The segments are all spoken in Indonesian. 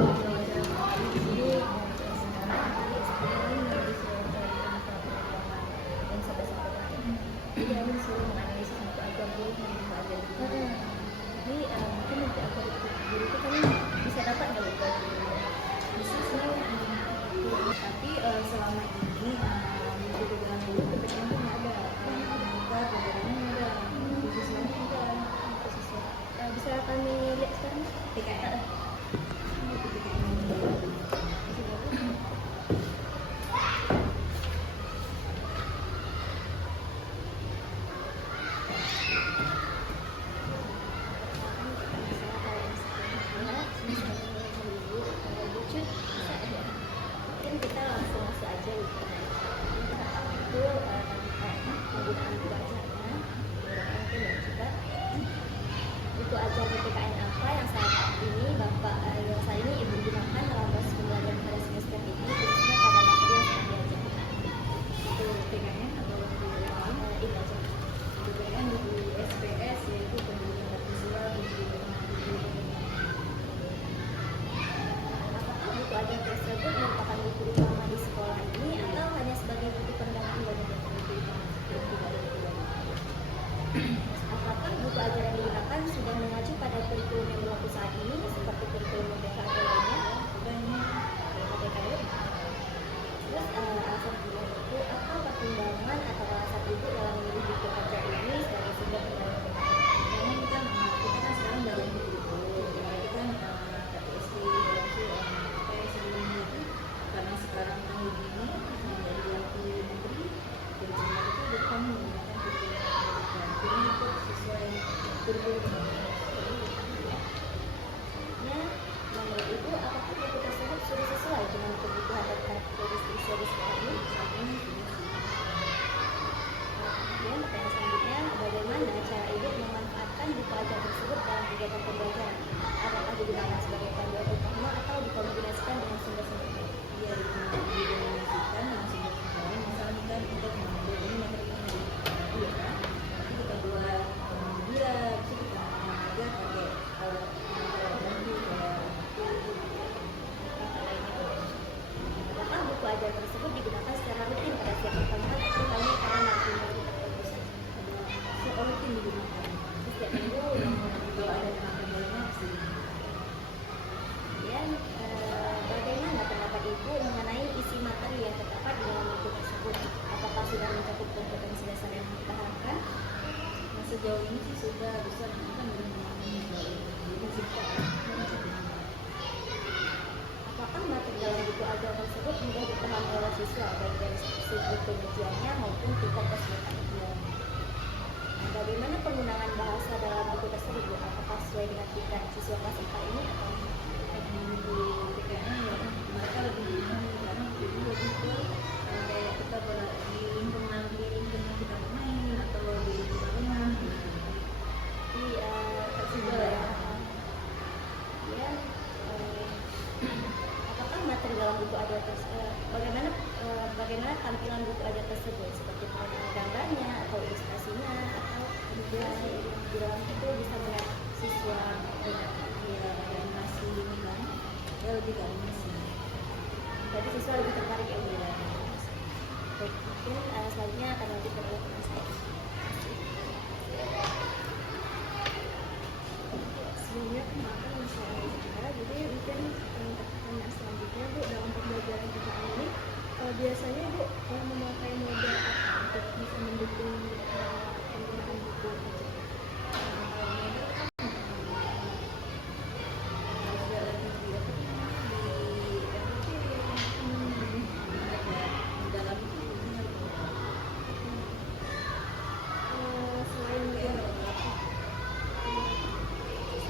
wawancara kami di sini dan sampai-sampai jadi kami disuruh menganalisis buku ajar guru dan buku ajar guru. Jadi mungkin nanti ajar guru itu kan bisa dapat nggak buku ajar guru? Bisa sih, tapi selama ini buku dalam guru PPKN itu nggak ada, buka pelajarannya nggak ada, khusus lagi nggak ada, khususnya bisa kami lihat sekarang PKN. Buku ajar PPKN apa yang saat ini Bapak yang saat ini Ibu gunakan dalam proses pembelajaran pada semester ini, khususnya pada materi yang akan diajarkan. Itu PPKN atau itu aja. PPKN di SPS yaitu pendidikan visual, apakah buku ajar tersebut merupakan buku utama di sekolah ini atau hanya sebagai buku pendamping bagi buku utama? Apakah buku ajar yang digunakan sudah mengacu pada kurikulum yang berlaku saat ini seperti kurikulum merdeka atau lainnya? Terus alasan Ibu itu apa pertimbangan atau alasan Ibu dalam memilih buku ajar ini sebagai sumber pendalaman? Karena kita kan sekarang dalam buku jadi kan KTSD itu sebelumnya itu karena sekarang tahun ini menjadi waktu menteri dan semua itu bukan menggunakan kurikulum ini itu sesuai kurikulum. Menurut Ibu, apakah buku tersebut sudah sesuai dengan kebutuhan dan karakteristik siswa di sekolah ini? Kemudian pertanyaan selanjutnya, bagaimana cara Ibu memanfaatkan buku ajar tersebut dalam kegiatan pembelajaran? Apakah digunakan sebagai panduan utama atau dikombinasikan dengan sumber-sumber lain? Iya, dikombinasikan dengan sumber-sumber lain. Misalnya kan untuk mengambil ini materi ini kan, nanti kita buat dia, kita mengajar pakai buku ajar tersebut digunakan secara rutin pada setiap pertemuan atau hanya karena nantinya kita perpustakaan? Secara rutin digunakan setiap minggu kalau ada teman-temannya sih. Kemudian bagaimana pendapat Ibu mengenai isi materi yang terdapat di dalam buku tersebut? Apakah sudah mencakup kompetensi dasar yang kita harapkan? Nah, sejauh ini sih sudah bisa kita memahami apakah materi dalam buku ajar tersebut mudah dipahami oleh siswa baik dari segi penelitiannya maupun tingkat kesulitan? Bagaimana penggunaan bahasa dalam buku tersebut? Apakah sesuai dengan tingkat siswa kelas 4 ini atau di PKN ya mereka lebih bingung karena itu lebih ke kayak kita di lingkungan kita bermain atau di rumah di fleksibel ya. Kemudian apakah materi dalam buku ajar tersebut bagaimana tampilan buku ajar tersebut seperti gambarnya atau ilustrasinya atau di dalam itu bisa melihat siswa animasi kan ya lebih ke animasi jadi siswa lebih tertarik yang di dalam baik mungkin selanjutnya akan lanjut ke teman saya. Sebelumnya makan masalah jadi mungkin pertanyaan selanjutnya Bu, dalam pembelajaran PKN ini biasanya Bu memakai model apa untuk bisa mendukung penggunaan buku ajar?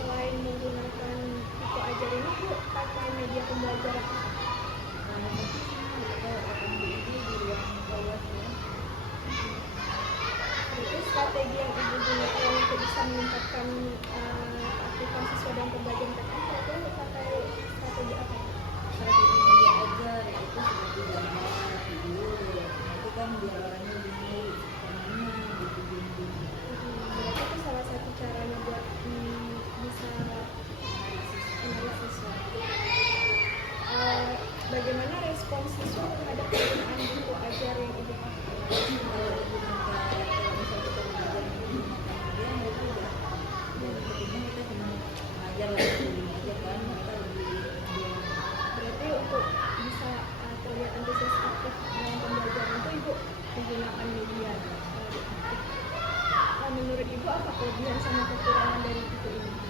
Selain menggunakan buku ajar ini Bu, pakai media pembelajaran itu strategi yang Ibu gunakan untuk bisa meningkatkan keaktifan siswa dalam pembelajaran PKN kira-kira pakai strategi apa? Strategi media ajar itu seperti gambar, video, itu kan biar orangnya lebih berarti itu salah satu caranya buat bisa menarik siswa. antusias aktif dalam pembelajaran itu Ibu menggunakan media. Nah, menurut Ibu apa kelebihan sama kekurangan dari buku ini?